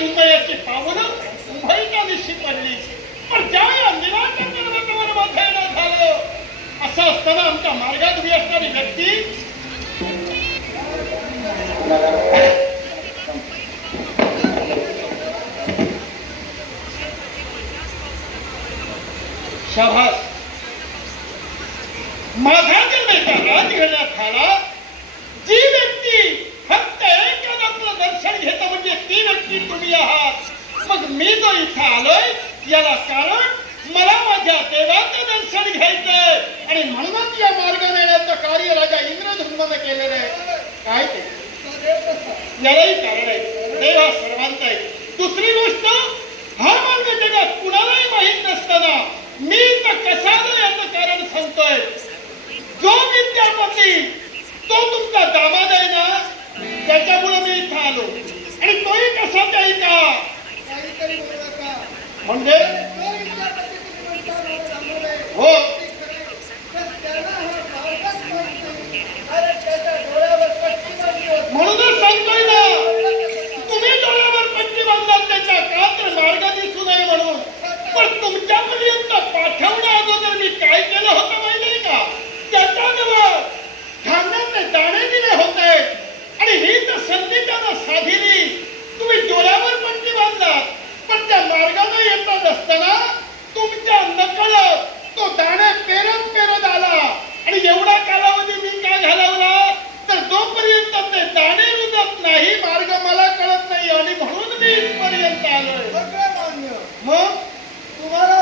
मुंबईची पावलं मुंबईच्या दिवशी पडली. पण ज्या निराशा पर्वतावर माझं येणं झालं, असं असताना आमच्या मार्गात उभी असणारी व्यक्ती शाबास, माझा जन्म राज घेण्यात आला. जी व्यक्ती फक्त एकदा आपलं दर्शन घेता म्हणजे ती व्यक्ती तुम्ही आहात. मग मी जो इथं आलोय याला कारण मला माझ्या देवाचं दर्शन घ्यायचंय आणि म्हणूनच या मार्गाने येण्याचं कार्य राजा इंद्रधनुमाने केलेलं आहे. काय ते यालाही कारण आहे. देव हा सर्वांचा आहे. दुसरी गोष्ट, हा मार्ग जगात कुणालाही माहीत नसताना मी तर कसा आलो याचं कारण सांगतोय. जो विद्यापती तो तुमचा दामाद आहे ना, त्याच्यामुळे मी इथं आलो. आणि तोही कसाच आहे का म्हणजे हो, म्हणूनच सांगतोय ना, तुम्ही डोळ्यावर पट्टी बांधलात त्याच्या का तर मार्ग दिसू नये म्हणून. पण तुमच्यापर्यंत पाठवण्या अगोदर मी काय केलं होतं माहिती का? त्याच्याजवळ धान्याचे दाणे दिले होते आणि ही तर संधी त्यानं साधिली. तुम्ही डोळ्यावर पट्टी बांधलात, पण त्या मार्गाने येतात असताना तुमच्या नकळत तो दाणे पेरत पेरत आला. आणि एवढा कालावधी मी काय घालवला तर जोपर्यंत ते दाणे रुजत नाही मार्ग मला कळत नाही. आणि म्हणून मी इथपर्यंत आलोय. मग तुम्हाला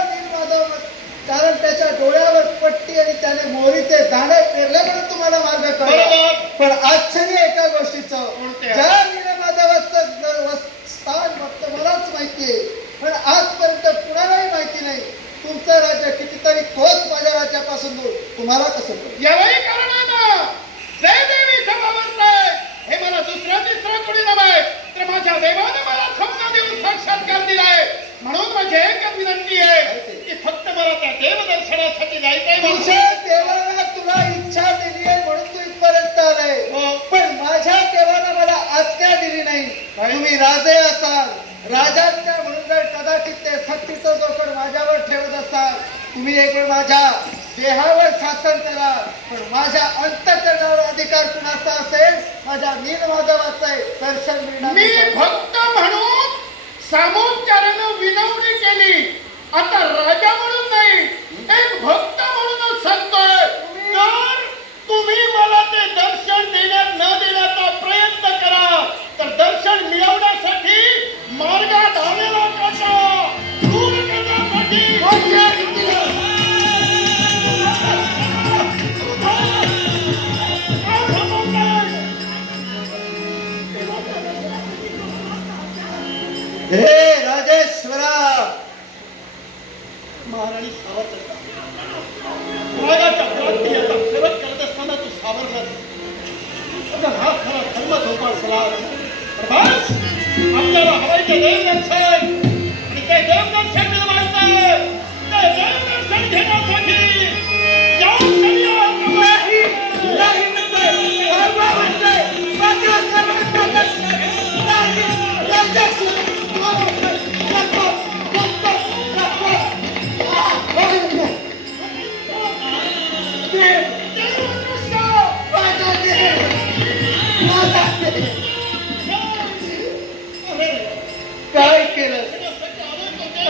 कारण त्याच्या डोळ्यावर पट्टी आणि त्याने मोहरीचे दाणे पेरले म्हणून तुम्हाला मार्ग कळला. पण आश्चर्य एका गोष्टीचं, ज्या नीलमाधवाचं स्थान फक्त मलाच माहितीये, पण आजपर्यंत कुणालाही माहिती नाही. तुमचं राज्य कितीतरी खोत माझ्या राज्यापासून दूर. तुम्हाला कसं कळलं? यालाही कारण आहे ना, जय देवीचं वावरतंय हे मला दुसऱ्या तिसऱ्या कोणी नव्हे तर माझ्या देवाने मला स्वप्न देऊन साक्षात्कार दिलाय. म्हणून माझी एकच विनंती आहे की फक्त मला त्या देव दर्शनासाठी जायचंय. तुझ्या देवाला तुला इच्छा दिली आहे म्हणून तू इथपर्यंत आलाय. पण माझ्या देवानं मला आज्ञा दिली नाही. तुम्ही राजे असाल, राजाज्ञा म्हणून जर कदाचित ते सक्तीचं जोखड माझ्यावर ठेवत असाल, तुम्ही एक वेळ माझ्या देहावर शासन करा. पण माझ्या अंतःकरणावर अधिकार कुणाचा असेल? माझ्या नीलमाधवाचा दर्शन मिळणार. मी भक्त म्हणून सामोपचारानं विनवणी केली. आता राजा म्हणून नाही, एक भक्त म्हणूनच सांगतोय. तर तुम्ही मला ते दर्शन देण्यात न देण्याचा प्रयत्न करा. तर दर्शन मिळवण्यासाठी मार्गात आलेला काटा दूर करण्यासाठी हे राजेश्वरा, महाराणी सावरत रागाच्या क्रांतीचा सेवक करत असताना तू सावरलास. हा खरा धर्म धोका असला. बस आपल्याला हवायचे देवदर्शन आणि ते देवदर्शन मिळवायचं. ते देवदर्शन घेण्यासाठी काय केलं?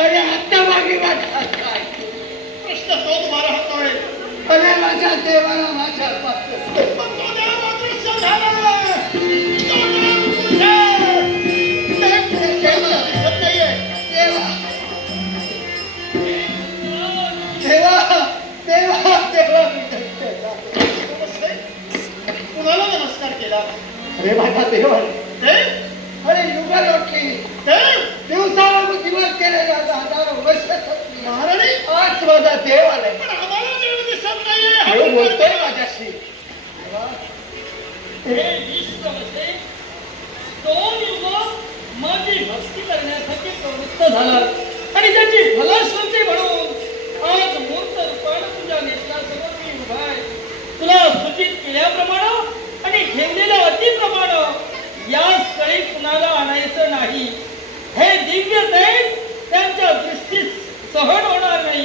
अरे हत्या मागे काय प्रश्न तो तुम्हाला हातोय. अरे माझ्या देवाला माझ्या पण तो देव अदृश्य झाला. कुणाला नमस्कार केला? अरे माझा देव आहे. देव? अरे युगा लोटली. देव? दिवसावर दिवस केले हजारो वर्ष. महाराणी आज माझा देव आलाय. पण आम्हाला देव दिसत नाहीये. हळू बोलतोय माझ्याशी. हे विश्व असे दोन युग माझी भक्ती करण्यासाठी प्रवृत्त झाला आणि त्याची फलश्रुती म्हणून आज मूर्त रूपानं तुझ्या नेत्रासमोर मी उभा आहे. तुला सूचित केल्याप्रमाणे आणि ठेवलेल्या अटीप्रमाणे या स्थळी कुणाला आणायचं नाही. हे दिव्य तेज त्यांच्या दृष्टीत सहन होणार नाही,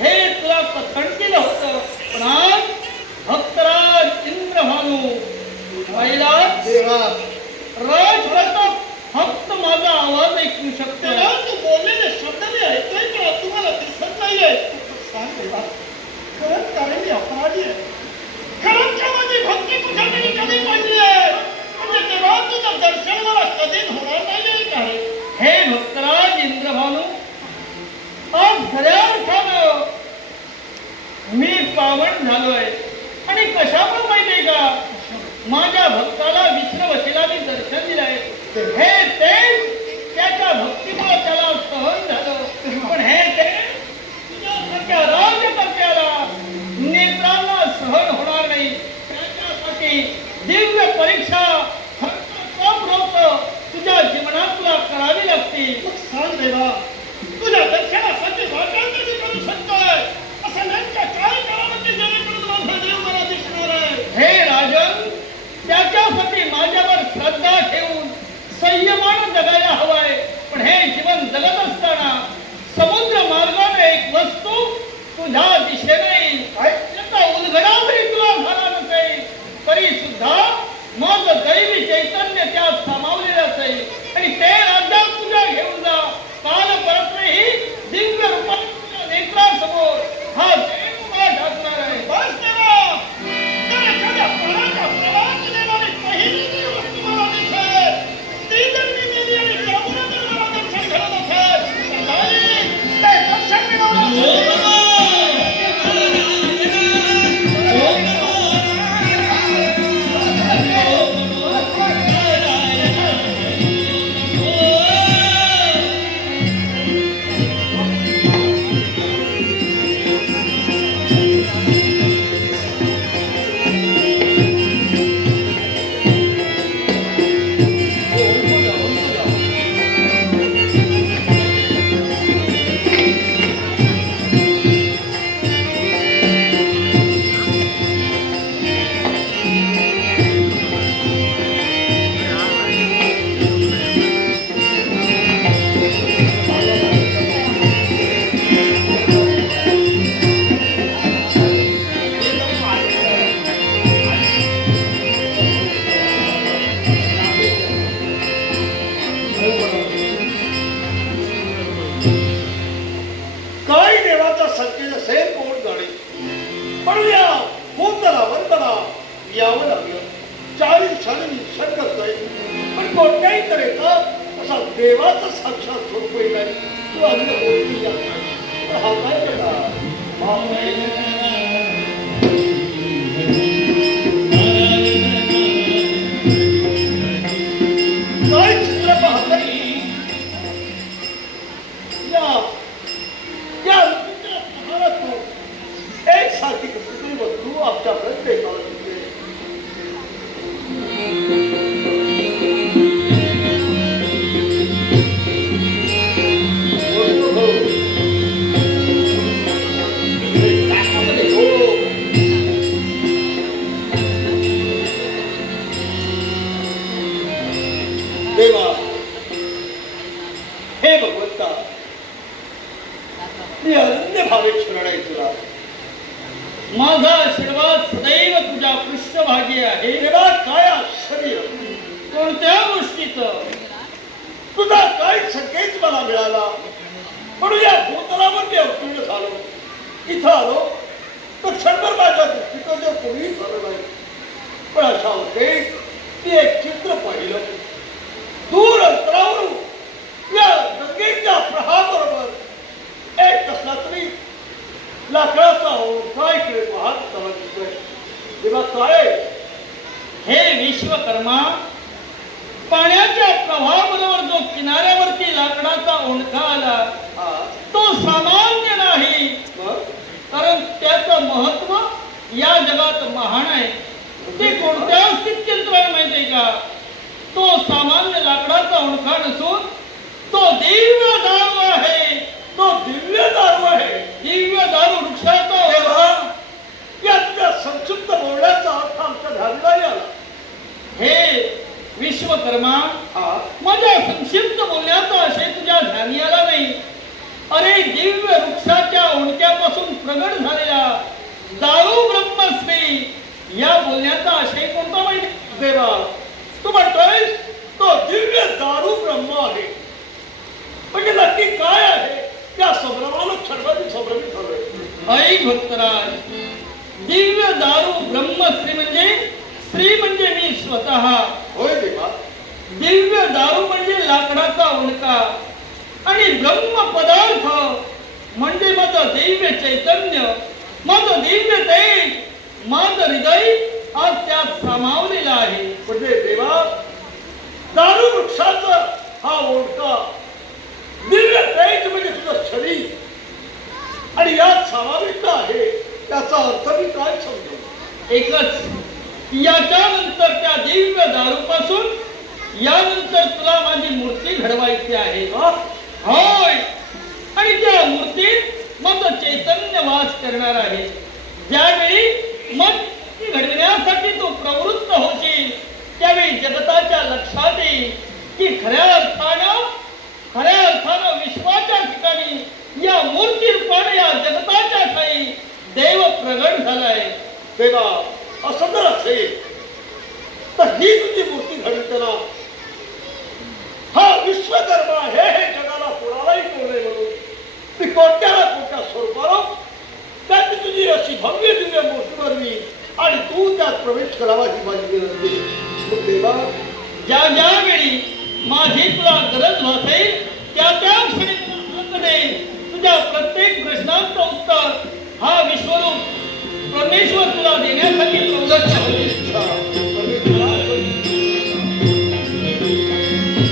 हे तुला कथन केलं होतं. पण आज भक्तराज इंद्रभानू पहिला देवा राजप्रताप फक्त माझा आवाज ऐकू शकतो. तेव्हा तू बोललेले शब्द मी ऐकतोय पण तुम्हाला दिसत नाहीये. सांग देवा, खरंच कारण मी अपराधी आहे. खरंच का माझी भक्ती कुठेतरी कमी पडली आहे? म्हणजे तेव्हा तुझं दर्शन मला कधीच होणार नाहीये काय? हे भक्तराज इंद्रभानू, आज खऱ्या अर्थानं मी पावन झालोय. आणि कशामुळे माहितीये का? माझ्या भक्ताला विष्णुवशीला मी दर्शन दिलंय. हे तेज त्याच्या भक्तीमुळे त्याला सहन झालं. पण हे तेज तुझ्यासारख्या राजकर्त्याला नेत्रांना सहन होणार नाही. त्याच्यासाठी दिव्य परीक्षा तुझ्या जीवनात तुला करावी लागते. मग सांग देवा, तुझ्या दर्शनासाठी वाटायचं मी करू शकतोय. असं नेमकं काय करावं की जेणेकरून माझा देव मला दिसणार आहे? हे राजन, त्याच्यासाठी माझ्यावर श्रद्धा ठेवून संयमानं जगायला हवाय. पण हे जीवन जगत असताना समुद्र मार्गाने एक वस्तू तुझ्या दिशेने येईल. त्याचा उलगडा जरी तुला झाला नसेल तरी सुद्धा माझं दैवी चैतन्य त्यात सामावलेलं असेल. आणि ते राज्यात तुझ्या घेऊन जा. काल परत्रेही दिव्य रूपात तुझ्या नेत्रांसमोर हा देव उभा ठाकणार आहे. बस देवा, तर एखाद्या प्राणाच्या प्रवाहात देणारी पहिली जी वस्तू मला दिसेल, ती जर मी नेली आणि त्यामुळे जर मला दर्शन घडत असेल, तर नाही, ते दर्शन मिळवण्यासाठी काही देवाचा संकेत असेल कोण जाणे. पण या भूतलावर मला यावं लागलं. 40 साली निरीक्षण करतोय पण कोणत्याही तऱ्हेचा असा देवाचा साक्षात स्वरूप नाही. तू अन्य कोणती जात नाही. पण हा काय केला? काय चित्र पाहतोय? या ऋतूच्या पहारातून एक सारखी कुठली वस्तू आमच्याकडे टेकावं लागते. देवा, हे भगवंता, मी अनन्य भावे शरण आहे तुला. माझा आशीर्वाद सदैव तुझ्या पृष्ठभागी आहे. देवा, काय आश्चर्य! कोणत्या गोष्टीचं? तुझा काय संकेत मला मिळाला. म्हणून या भूतलावर मी अवतीर्ण झालो. इथं आलो तर क्षणभर माझ्या दृष्टीचं जर कोणीही झालं नाही. पण अशा होते की एक चित्र पाहिलं. दूर अंतरावरून या गंगेच्या प्रहाबरोबर एक कसला तरी लाकडाचा ओढा इकडे पाहत होताना दिसतोय. तेव्हा काय? हे विश्वकर्मा, पाण्याच्या प्रवाहाबरोबर जो किनाऱ्यावरती लाकडाचा ओंडका आला तो सामान्य नाही. कारण त्याचं महत्व या जगात महान आहे. ते कोणत्या स्थित्यंतराने माहितीये का? तो सामान्य लाकडाचा ओंडका नसून तो दिव्य दारू आहे. तो दिव्य दारू आहे. दिव्य दारू वृक्षाचा तेव्हा या तुझ्या संक्षिप्त बोलण्याचा अर्थ आमच्या ध्यानाला आला. हे विश्वकर्मा, हा माझ्या संक्षिप्त बोलण्याचा आशय प्रगट झालेल्या दारू ब्रह्मश्री या बोलण्याचा आशय कोणता माहिती? देवा, तू म्हणतोय तो दिव्य दारू ब्रह्म आहे, म्हणजे नक्की काय आहे त्या संभ्रमाला संभ्रमित झालोय. ऐक भक्तराज, दिव्य दारू ब्रह्मश्री म्हणजे श्री म्हणजे मी स्वतः. होय देवा. दिव्य दारू म्हणजे लाकडाचा उंडका आणि ब्रह्म पदार्थ म्हणजे माझं दिव्य चैतन्य, माझं दिव्य तेज, माझं हृदय आज त्यात सामावलेला आहे. म्हणजे देवा, दारू वृक्षाचा हा ओढका, दिव्य तेज म्हणजे तुझं शरीर आणि यात समाविष्ट आहे, त्याचा अर्थ मी काय समजू? एकच, याच्यानंतर त्या दिव्य दारूपासून यानंतर तुला माझी मूर्ती घडवायची आहे. हा? होय, आणि त्या मूर्तीत माझं चैतन्य वास करणार आहे. ज्यावेळी मन घडविण्यासाठी तू प्रवृत्त होशील त्यावेळी जगताच्या लक्षात येईल की खऱ्या अर्थानं विश्वाच्या ठिकाणी या मूर्ती रूपाने या जगताच्या ठाई देव प्रगट झालाय. देवा, असं जर असेल तर ही तुझी मूर्ती घडवताना हा विश्वकर्मा हे जगाला कोणालाही कळले म्हणून ती कोणत्या ना कोणत्या स्वरूपाला त्याची तुझी अशी भव्य दिव्य मूर्ती बनवी आणि तू त्यात प्रवेश करावा ही माझी विनंती. मग देवा, ज्यावेळी माझी तुला गरज भासेल त्या क्षणी तुला देईल. तुझ्या प्रत्येक प्रश्नांचं उत्तर हा विश्वरूप परमेश्वर तुला देण्यासाठी प्रवृत्त होईल.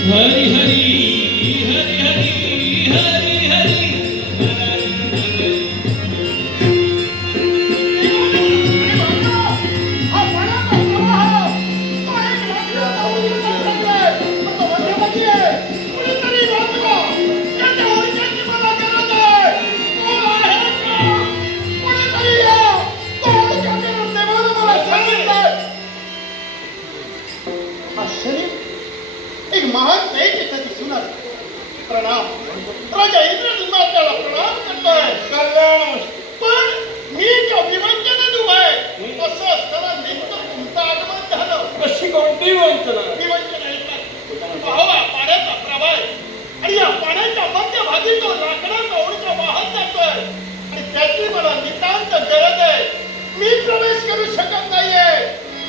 हरी हरी हरी हरी हरी हरी. एक महान तेज इथे दिसून आले. प्रणाम. राजा इंद्रसिंह आपल्याला प्रणाम करतोय. कल्याण. पण मी अभिवंचन आहे असं असताना नेमकं तुमचं आगमन झालं. कशी कोणती वंचना? अभिवंचन आहे पाहावा, पाण्याचा प्रवाह आहे आणि या पाण्याच्या मध्यभागी तो लाकडाचा उडका वाहत जातोय आणि त्याची मला नितांत गरज आहे. मी प्रवेश करू शकत नाहीये,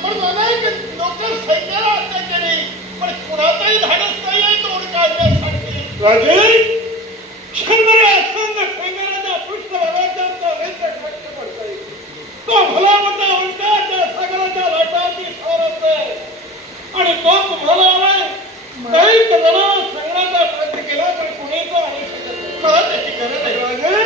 पण अनेक लोक सैन्याला हत्या केली, पण कुणाचाही धाडस नाहीये तो उडका आणण्यासाठी. राजे, क्षणभर असंग सैन्याच्या पृष्ठभागाचा वेध पडतोय. तो भला मोठा उलटा त्या सागराच्या लाटांनी सावरतोय आणि तो तुम्हाला काही जणांना सांगण्याचा प्रयत्न केला पण कुणीच आणू शकत नाही. मला त्याची गरज आहे. राजे,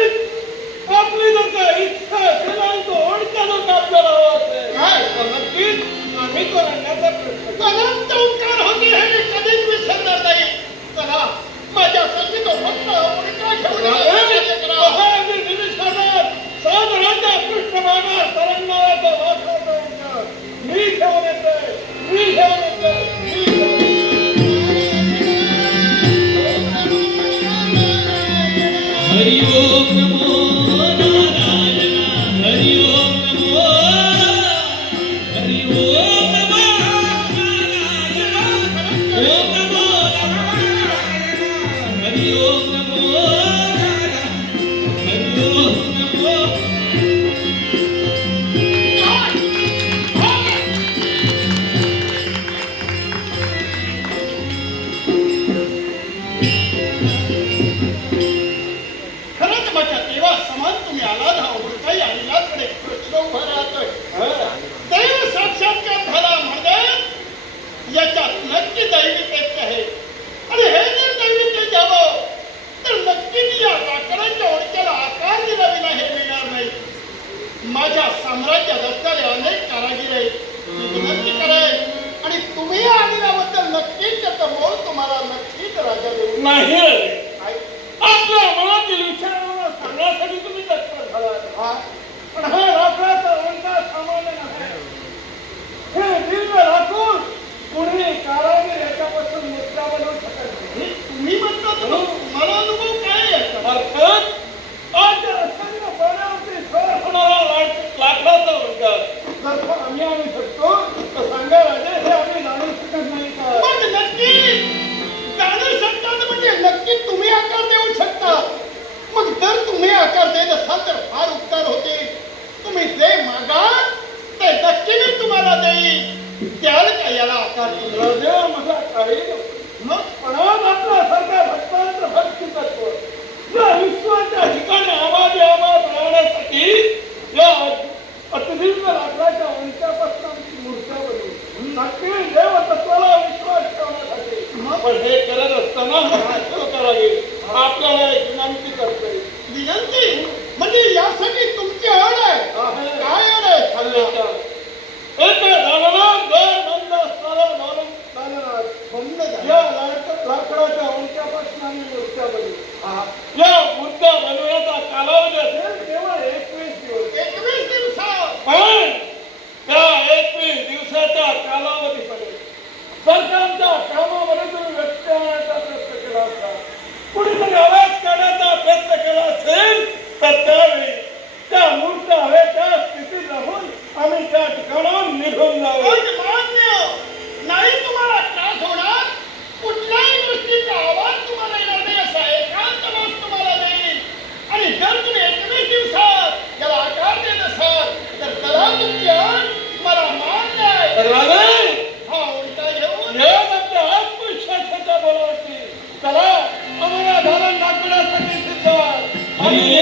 आपली जर का इच्छा असेल आणि तो ओढक्यानं आपल्याला हवा असेल काय? तर नक्कीच आम्ही तो आणण्याचा प्रयत्न करू. अनंत उपकार होतील हे मी कधीच विसरणार नाही. चला, माझ्यासाठी तो फक्त उडका घेऊन या. महाराज निमिषानं सागराच्या पृष्ठभागावर तरंगणाऱ्या वासराचा उडका मी घेऊन येतोय, मी घेऊन येतोय, मी घेऊन येतोय. हरि ओम नमो नारायण. हरि ओम नमो. हरि ओम नमो नारायण. ओम नमो नारायण. हरि ओम नमो नारायण. हरि ओम नमो. खरंच माझ्या देवा समान तुम्ही आलात. हा उडकाही आणला पण एक प्रश्न उभा राहतोय. दैव साक्षात्कार झाला म्हणजे याच्यात नक्की दैविक आहे आणि हे जर दैविक द्यावं तर नक्कीच या लाकडाच्या उडक्याला आकार दिला विना हे मिळणार नाही. माझ्या साम्राज्यात असणारे अनेक कारागीर आहेत. मी विनंती करेन आणि तुम्ही आणल्याबद्दल नक्कीच त्याचं मोल तुम्हाला नक्कीच राजा देऊ. नाही रे. काय? आपल्या मनातील विचारांना सांगण्यासाठी तुम्ही तत्पर झालात. हा? पण हा लाकडाचा उडका सामान्य नाही. हे दिव्य लाकूड कुणी कारागीर याच्यापासून मुद्दा बनवू शकत नाही. हे तुम्ही म्हणता तर तुम्हाला अनुभव काय आहे याचा? अर्थात आज या रस्त्याने पाण्यावरती जे मागाल ते नक्की मी तुम्हाला देईन. द्याल का याला आकार तुम्ही? राजा माझा काही नको. मग पण आपल्यासारख्या भक्तांचं भक्ती तत्व या विश्वाच्या ठिकाणी आवाज राहण्यासाठी या अतिदिव्य लाकडाच्या उंच्यापासून आमची मूर्त्या बनवली. नक्की देव तत्वाला विश्वास ठेवण्यासाठी. पण हे करत असताना करावे आपल्याला एक विनंती करते. विनंती म्हणजे यासाठी तुमची अड आहे. काय अड आहे? खाल्ल्याच्या एका झाडाला दर बंद असणारा दालनात बंद झालं. या लाकडाच्या उंच्यापासून आम्ही मूर्त्या बनवू. या मूर्त्या बनवण्याचा कालावधी असेल तेव्हा 21 दिवस. 21 दिवसात पण त्या 21 दिवसाच्या कालावधीमध्ये सरकारच्या कामामध्ये तुम्ही व्यत्यय आणण्याचा प्रयत्न केला असता, कुणीतरी आवाज काढण्याचा प्रयत्न केला असेल तर त्यावेळी त्या मूर्त्या हवेच्या स्थितीत राहून आम्ही त्या ठिकाणावर निघून जाऊ. पण मान्य नाही, तुम्हाला त्रास होणार. कुठल्याही गोष्टीचा आवाज तुम्हाला येणार नाही असा एकांत वास तुम्हाला देईल. आणि जर तुम्ही 21 दिवसात याला आकार देत असाल तर चला तुमची अट मला मान्य आहे. तर राजे, हा उलटा घेऊन या आपल्या आत्मविश्वासाच्या बळावरती चला आम्हाला धरण दाखवण्यासाठी सिद्ध व्हा. आम्ही